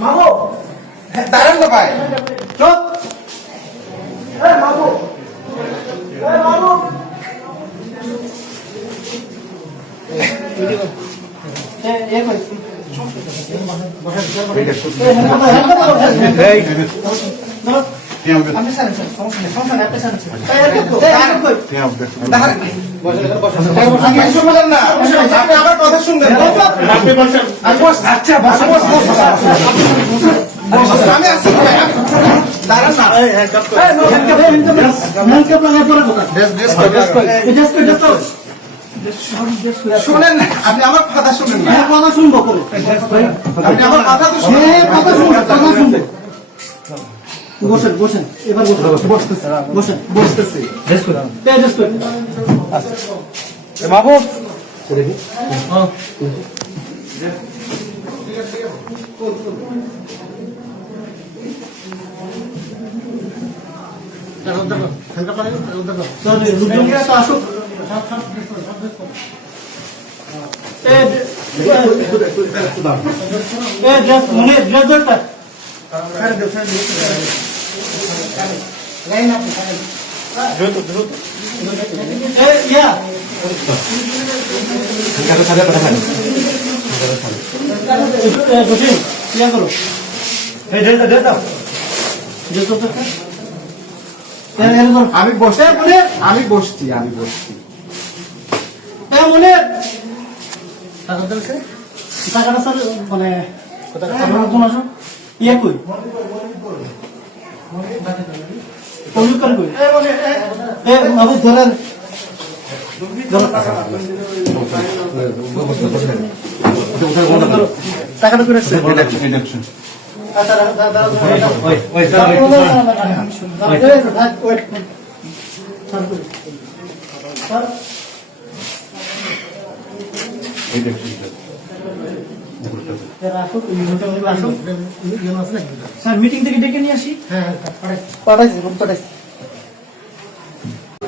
মামু দাঁড়ান না ভাই চুপ মামু মামু আমার কথা শুনবেন আমি আসছি দাঁড়ান না শোনেন না আপনি আমার কথা শুনেন না কথা শুনবো আপনি আমার কথা তো শুনবেন বসেন বসেন এবার বসতেছে বসেন বসতেছে মাহবুব আমি বসছি আমি বসছি টাকাটা স্যার মানে ইয়ে কই টাকাটা করে মিটিং থেকে ডেকে নিয়ে আসি হ্যাঁ পাঠাইছি